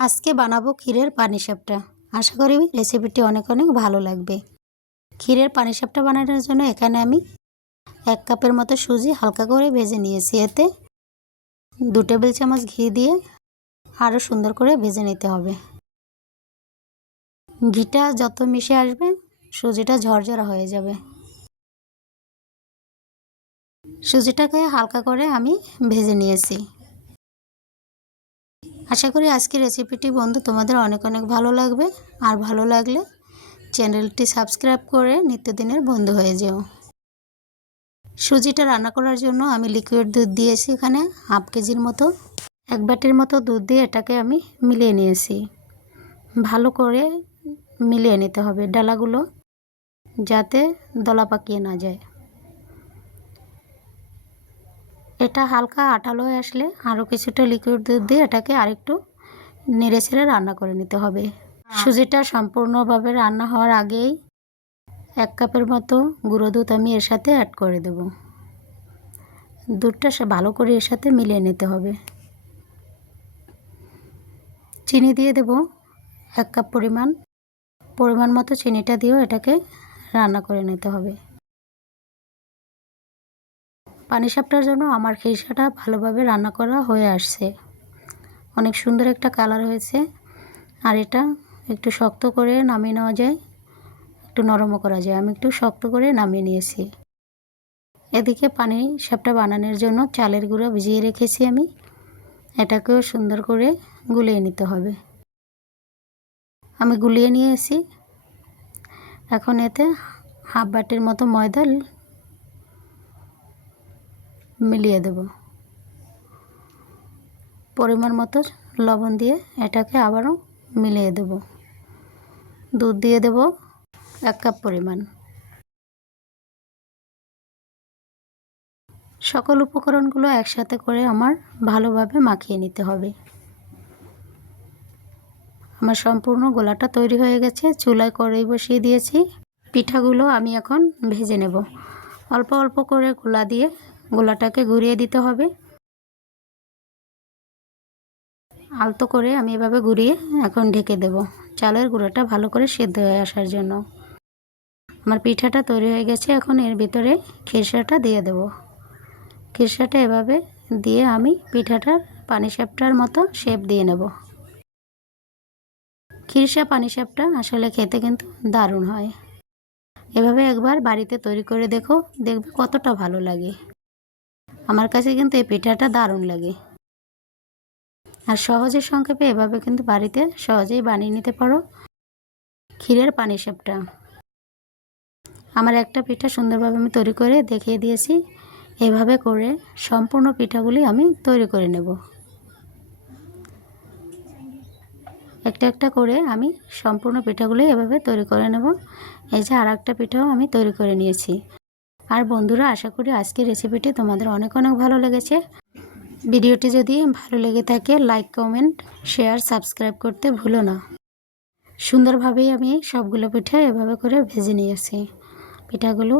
আজকে বানাবো ক্ষীরের পানিসাপটা। আশা করি রেসিপিটি অনেক ভালো লাগবে। ক্ষীরের পানিসাপটা বানানোর জন্য এখানে আমি 1 কাপের মতো সুজি হালকা করে ভেজে নিয়েছি। এতে 2 টেবিল চামচ ঘি দিয়ে আরও সুন্দর করে ভেজে নিতে হবে। ঘিটা যত মিশে আসবে সুজিটা ঝরঝরা হয়ে যাবে। সুজিটাকে হালকা করে আমি ভেজে নিয়েছি। আশা করি আজকের রেসিপিটি বন্ধু তোমাদের অনেক ভালো লাগবে। আর ভালো লাগলে চ্যানেলটি সাবস্ক্রাইব করে নিত্যদিনের বন্ধু হয়ে যেও। সুজিটা রান্না করার জন্য আমি লিকুইড দুধ দিয়েছি এখানে হাফ কেজির মতো। 1 বাটির মতো দুধ দিয়ে এটাকে আমি মিলিয়ে নিয়েছি। ভালো করে মিলিয়ে নিতে হবে ডালাগুলো যাতে দলা পাকিয়ে না যায়। এটা হালকা আঠালো হয়ে আসলে আরও কিছুটা লিকুইড দুধ দিয়ে এটাকে আরেকটু নেড়ে ছেড়ে রান্না করে নিতে হবে। সুজিটা সম্পূর্ণভাবে রান্না হওয়ার আগেই 1 কাপের মতো গুঁড়ো দুধ আমি এর সাথে অ্যাড করে দেব। দুধটা ভালো করে এর সাথে মিলিয়ে নিতে হবে। চিনি দিয়ে দেব 1 কাপ পরিমাণ মতো চিনিটা দিয়েও এটাকে রান্না করে নিতে হবে। পানিসাপটার জন্য আমার খিরসাটা ভালোভাবে রান্না করা হয়ে আসছে। অনেক সুন্দর একটা কালার হয়েছে। আর এটা একটু শক্ত করে নামিয়ে নেওয়া যায়, একটু নরমও করা যায়। আমি একটু শক্ত করে নামিয়ে নিয়েছি। এদিকে পানিসাপটা বানানোর জন্য চালের গুঁড়ো ভিজিয়ে রেখেছি আমি। এটাকেও সুন্দর করে গুলিয়ে নিতে হবে। আমি গুলিয়ে নিয়েছি। এখন এতে হাফ বাটির মতো ময়দা মিলিয়ে দেব। পরিমাণ মতো লবণ দিয়ে এটাকে আবারও মিলিয়ে দেব। দুধ দিয়ে দেব 1 কাপ পরিমাণ। সকল উপকরণগুলো একসাথে করে আমার ভালোভাবে মাখিয়ে নিতে হবে। আমার সম্পূর্ণ গোলাটা তৈরি হয়ে গেছে। চুলায় কড়াই বসিয়ে দিয়েছি। পিঠাগুলো আমি এখন ভেজে নেব। অল্প অল্প করে গোলা দিয়ে গোলাটাকে ঘুরিয়ে দিতে হবে। আলতো করে আমি এভাবে ঘুরিয়ে এখন ঢেকে দেব চালের গুঁড়োটা ভালো করে সেদ্ধ হয়ে আসার জন্য। আমার পিঠাটা তৈরি হয়ে গেছে। এখন এর ভিতরে খিরসাটা দিয়ে দেব। খিরসাটা এভাবে দিয়ে আমি পিঠাটার পানিসাপটার মতো শেপ দিয়ে নেব। খিরসা পানিসাপটা আসলে খেতে কিন্তু দারুণ হয়। এভাবে একবার বাড়িতে তৈরি করে দেখো, দেখবে কতটা ভালো লাগে। আমার কাছে কিন্তু এই পিঠাটা দারুণ লাগে। আর সহজে সংক্ষেপে এভাবে কিন্তু বাড়িতে সহজেই বানিয়ে নিতে পারো ক্ষীরের পানিসাপটা। আমার একটা পিঠা সুন্দরভাবে আমি তৈরি করে দেখিয়ে দিয়েছি। এভাবে করে সম্পূর্ণ পিঠাগুলি আমি তৈরি করে নেব। একটা একটা করে আমি সম্পূর্ণ পিঠাগুলি এভাবে তৈরি করে নেব। এই যে আরেকটা পিঠাও আমি তৈরি করে নিয়েছি। আর বন্ধুরা, আশা করি আজকের রেসিপিটি তোমাদের অনেক ভালো লেগেছে। ভিডিওটি যদি ভালো লেগে থাকে লাইক, কমেন্ট, শেয়ার, সাবস্ক্রাইব করতে ভুলো না। সুন্দরভাবেই আমি সবগুলো পিঠা এভাবে করে ভেজে নিয়েছি। পিঠাগুলো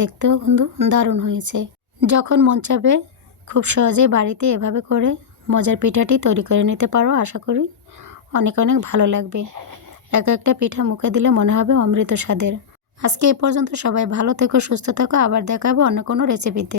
দেখতেও কিন্তু দারুণ হয়েছে। যখন মন চাবে খুব সহজেই বাড়িতে এভাবে করে মজার পিঠাটি তৈরি করে নিতে পারো। আশা করি অনেক ভালো লাগবে। একটা পিঠা মুখে দিলে মনে হবে অমৃত স্বাদের। আজকে এই পর্যন্ত। সবাই ভালো থেকো, সুস্থ থাকো। আবার দেখা হবে অন্য কোনো রেসিপিতে।